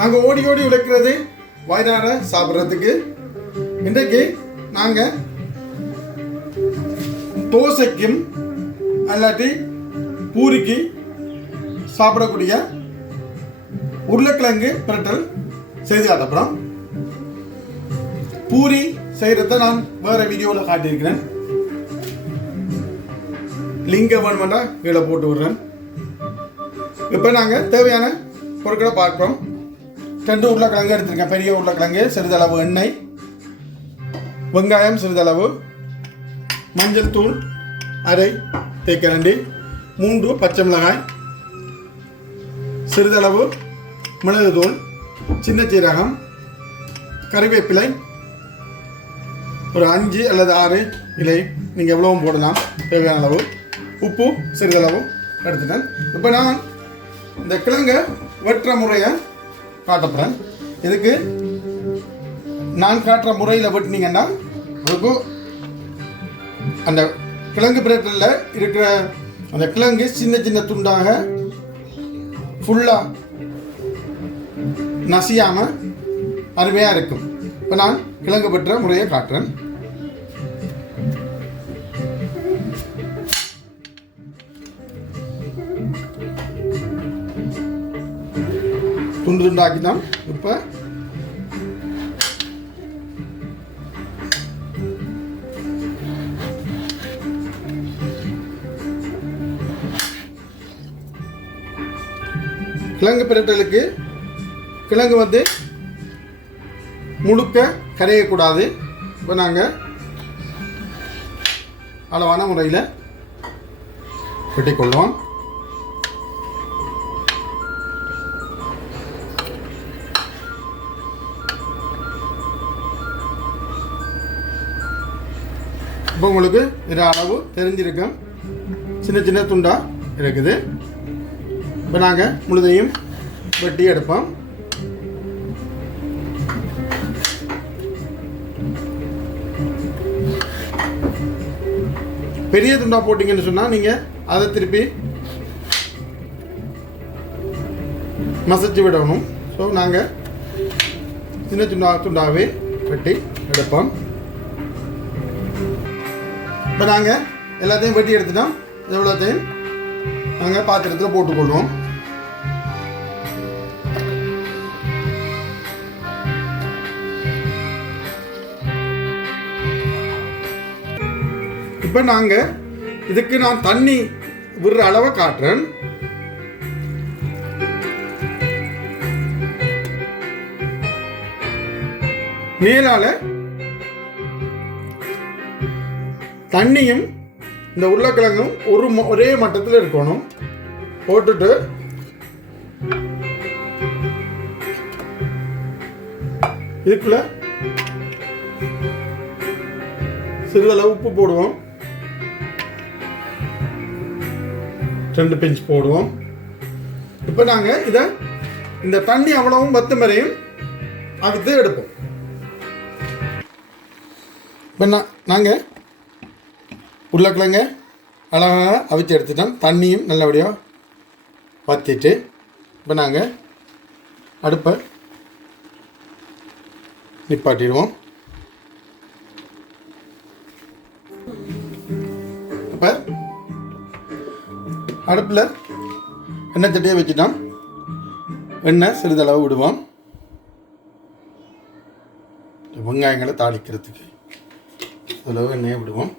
நாங்கள் ஓடி ஓடி உழைக்கிறது வயநாட சாப்பிட்றதுக்கு. இன்றைக்கு நாங்கள் தோசைக்கும் அல்லாட்டி பூரிக்கு சாப்பிடக்கூடிய உருளைக்கிழங்கு பிரட்டல் செய்து காட்டப்புறம் பூரி செய்கிறத நான் வேறு வீடியோவில் காட்டியிருக்கிறேன். லிங்கை வேணுமெண்டா கீழே போட்டு விடுறேன். இப்போ நாங்கள் தேவையான பொருட்களை பார்க்குறோம். 2 உருளைக்கிழங்கு எடுத்திருக்கேன். பெரிய உருளைக்கிழங்கு, சிறிதளவு எண்ணெய், வெங்காயம் சிறிதளவு, மஞ்சள் தூள் அரை தேக்கரண்டி, 3 பச்சை மிளகாய், சிறிதளவு மிளகு தூள், சின்ன சீரகம், கறிவேப்பிலை ஒரு 5 அல்லது 6 இலை, நீங்கள் எவ்வளவும் போடலாம், தேவையான அளவு, உப்பு சிறிதளவு எடுத்துட்டேன். இப்போ நான் இந்த கிழங்கை வெட்டுற முறையை காட்டப்படுறேன். இதுக்கு நான் காட்டுற முறையில் வெட்டினீங்கன்னா அதுக்கு அந்த கிழங்கு பிரட்டலில் இருக்கிற அந்த கிழங்கு சின்ன சின்ன துண்டாக ஃபுல்லாக நசியாமல் அருமையாக இருக்கும். இப்போ நான் கிழங்கு வெட்டுற முறையை காட்டுறேன். துண்டு துண்டாக்கி தான் இப்போ கிழங்கு பிரட்டலுக்கு கிழங்கு வந்து முழுக்க கரையக்கூடாது. இப்போ நாங்கள் அளவான முறையில் வெட்டிக்கொள்வோம். இப்போ உங்களுக்கு இது அளவு தெரிஞ்சிருக்கும். சின்ன சின்ன துண்டாக இருக்குது. இப்போ நாங்கள் முழுதையும் வெட்டி எடுப்போம். பெரிய துண்டா போட்டிங்கன்னு சொன்னால் நீங்கள் அதை திருப்பி மசிச்சு விடணும். ஸோ நாங்கள் சின்ன துண்டாகவே வெட்டி எடுப்போம். இப்போ நாங்கள் எல்லாத்தையும் வெட்டி எடுத்துட்டோம். எவ்வளோத்தையும் நாங்கள் பாத்திரத்தில் போட்டுக்கொள்வோம். இப்போ நாங்கள் இதுக்கு நான் தண்ணி விடுற அளவை காட்டுறேன். மேலால தண்ணியும் இந்த உருளைக்கிழங்கும் ஒரே மட்டத்தில் இருக்கணும். போட்டுட்டு இதுக்குள்ள சிறிதளவு உப்பு போடுவோம். 2 பிஞ்ச் போடுவோம். இப்போ நாங்கள் இந்த தண்ணி அவ்வளவும் பத்து வரையும் அவித்து எடுப்போம். இப்போ நாங்கள் உருளைக்கிழங்க அழகாக அவித்து எடுத்துட்டோம். தண்ணியும் நல்லபடியாக வற்றிட்டு இப்போ நாங்கள் அடுப்பை நிப்பாட்டிடுவோம். இப்போ அடுப்பில் எண்ணெய் தட்டியை வச்சுட்டோம். எண்ணெய் சிறிதளவு விடுவோம். வெங்காயங்களை தாளிக்கிறதுக்கு அளவு எண்ணெயை விடுவோம்.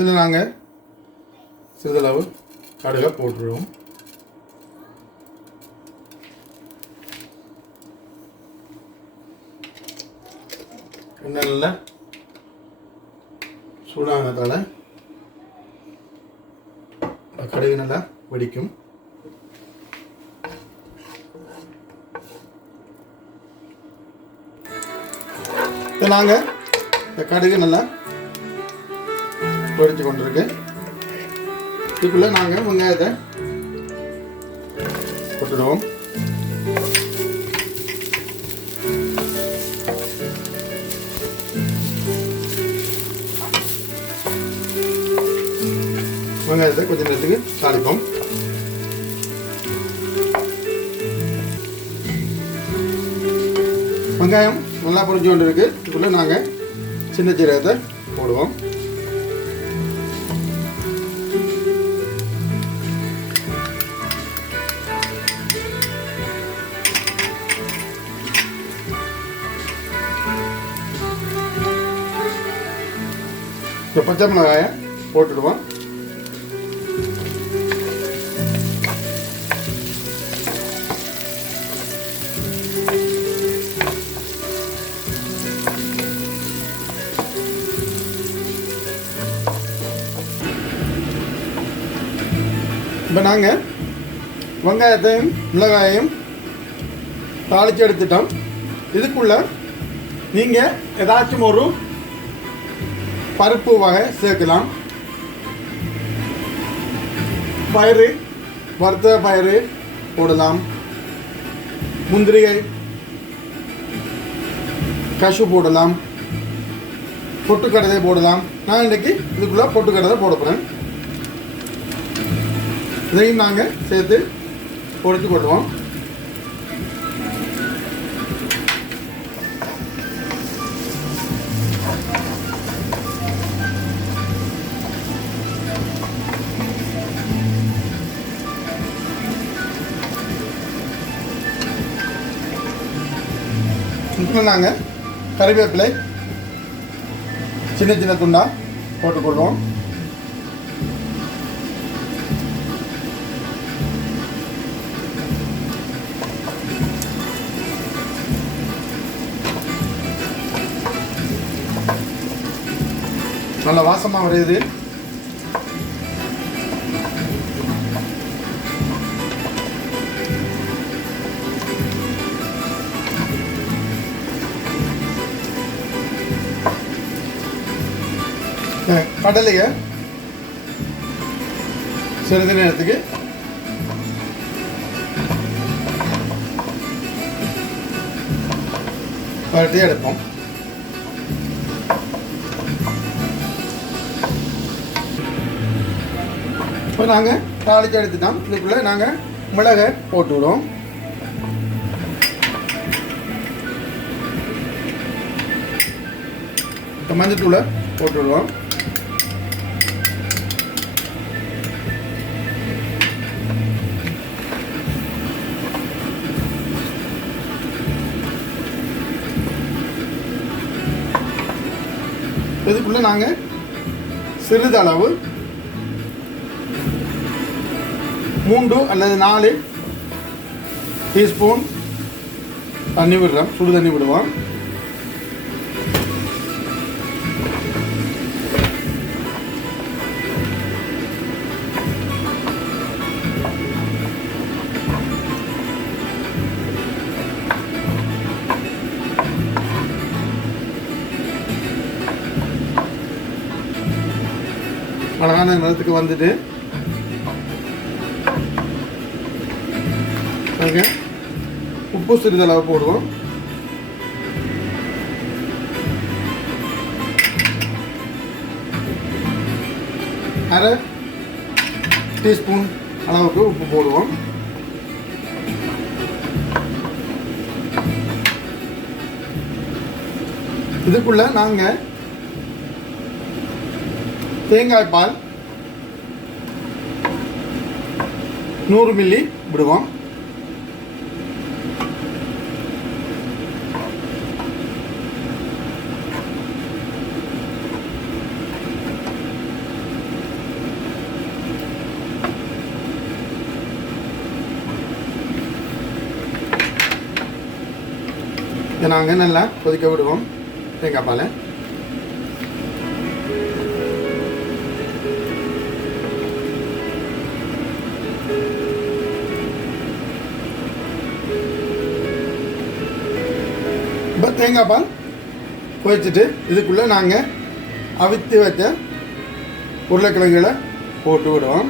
இதில் நாங்கள் சிறிதளவு கடுகை போட்டுருவோம். எண்ணெய் நல்லா சூடானதால் கடுகு நல்லா வெடிக்கும். இப்போ நாங்கள் இந்த கடுகு நல்லா வெடித்து கொண்டிருக்கு. இதுக்குள்ளே நாங்கள் வெங்காயத்தை போட்டுடுவோம். வெங்காயத்தை கொஞ்சம் நேரத்துக்கு தாளிப்போம். வெங்காயம் நல்லா பொரிஞ்சு கொண்டு இருக்குது. இதுக்குள்ளே நாங்கள் சின்ன சீரகத்தை போடுவோம். இந்த பச்சை மிளகாயை போட்டுடுவோம். இப்போ நாங்கள் வெங்காயத்தையும் மிளகாயையும் தாளித்து எடுத்துட்டோம். இதுக்குள்ளே நீங்கள் ஏதாச்சும் ஒரு பருப்பு வகை சேர்க்கலாம். பயிறு, வறுத்த பயிறு போடலாம். முந்திரிகை, கஷு போடலாம். பொட்டுக்கடலை போடலாம். நான் இன்றைக்கி இதுக்குள்ளே பொட்டுக்கடலை போட போகிறேன். இதையும் நாங்கள் சேர்த்து பொரித்து கொள்வோம். இப்போ நாங்கள் கறிவேப்பிலை சின்ன சின்ன துண்டா போட்டுக்கொள்வோம். நல்ல வாசமாக வருது. கடலையை சிறிது நேரத்துக்கு பரட்டி எடுப்போம். இப்போ நாங்கள் தாளித்து எடுத்துட்டோம். இதுக்குள்ளே நாங்கள் மிளகை போட்டு விடுவோம். இப்போ மஞ்சத்தூளை போட்டு விடுவோம். இதுக்குள்ளே நாங்கள் சிறிதளவு 3 அல்லது 4 டீஸ்பூன் தண்ணி விடுறோம். சுடு தண்ணி விடுவோம். அழகான நிறத்துக்கு வந்துட்டு உப்பு சிறிதளவு போடுவோம். அரை டீஸ்பூன் அளவுக்கு உப்பு போடுவோம். இதுக்குள்ள நாங்கள் தேங்காய் பால் 100 மில்லி விடுவோம். இதை நாங்கள் நல்லா கொதிக்க விடுவோம். தேங்காய் பாலை இப்போ தேங்காய் பால் கொதிச்சுட்டு இதுக்குள்ளே நாங்கள் அவித்து வச்ச உருளைக்கிழங்குகளை போட்டு விடுவோம்.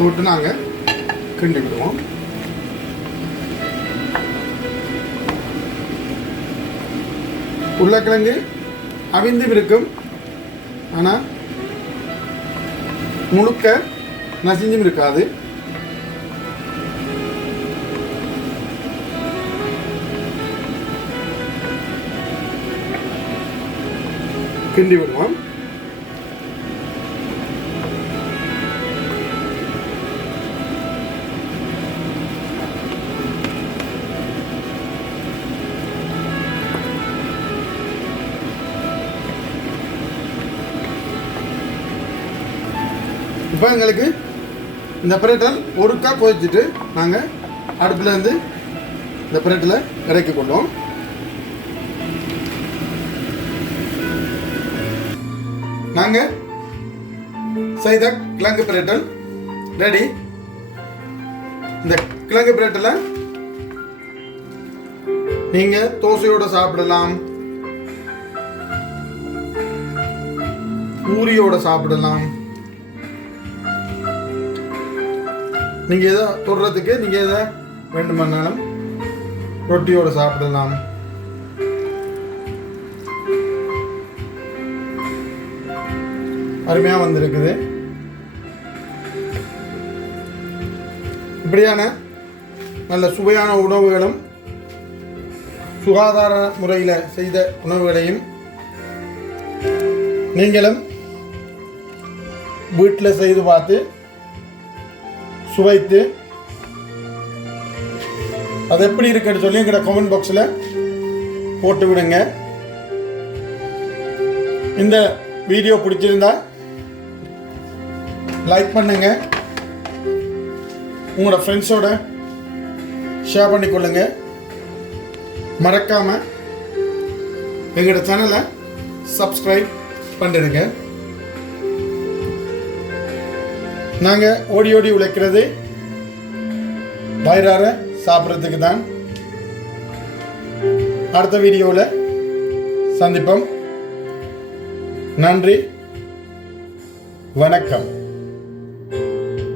போட்டு நாங்கள் கிண்டி விடுவோம். உருளைக்கிழங்கு அவிந்தும் இருக்கும், ஆனால் முழுக்க நசிஞ்சும் இருக்காது. கிண்டி விடுவோம். இப்போ எங்களுக்கு இந்த பிரட்டல் ஒருக்கா கொதிச்சுட்டு நாங்கள் அடுப்பில் இருந்து இந்த பிரட்டில் இறக்கி கொண்டோம். நாங்கள் செய்த கிழங்கு பிரட்டல் ரெடி. இந்த கிழங்கு பிரட்டலை நீங்கள் தோசையோடு சாப்பிடலாம், பூரியோடு சாப்பிடலாம். நீங்கள் எதை தொடுறதுக்கு நீங்கள் எதை வேண்டுமானாலும் ரொட்டியோடு சாப்பிடலாம். அருமையாக வந்திருக்குது. இப்படியான நல்ல சுவையான உணவுகளும் சுகாதார முறையில் செய்த உணவுகளையும் நீங்களும் வீட்டில் செய்து பார்த்து சுவைத்து அது எப்படி இருக்குன்னு சொல்லி எங்களோட கமெண்ட் பாக்ஸில் போட்டு விடுங்க. இந்த வீடியோ பிடிச்சிருந்தா லைக் பண்ணுங்க, உங்களோட ஃப்ரெண்ட்ஸோட ஷேர் பண்ணிக்கொள்ளுங்க. மறக்காம எங்களோட சேனலை சப்ஸ்கிரைப் பண்ணிடுங்க. நாங்கள் ஓடி ஓடி உழைக்கிறது வயிறார சாப்பிட்றதுக்கு தான். அடுத்த வீடியோவில் சந்திப்போம். நன்றி, வணக்கம்.